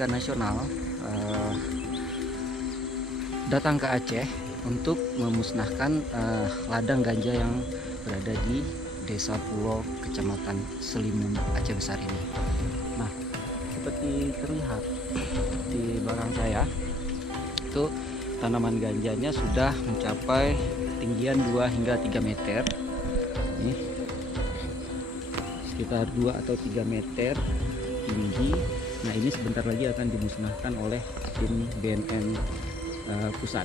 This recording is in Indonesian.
Tingkat nasional datang ke Aceh untuk memusnahkan ladang ganja yang berada di Desa Pulau, Kecamatan Selimun, Aceh Besar ini. Nah, seperti terlihat di belakang saya, itu tanaman ganjanya sudah mencapai ketinggian 2 hingga 3 meter. Nih, sekitar 2 atau 3 meter tinggi. Nah, ini sebentar lagi akan dimusnahkan oleh tim BNN pusat.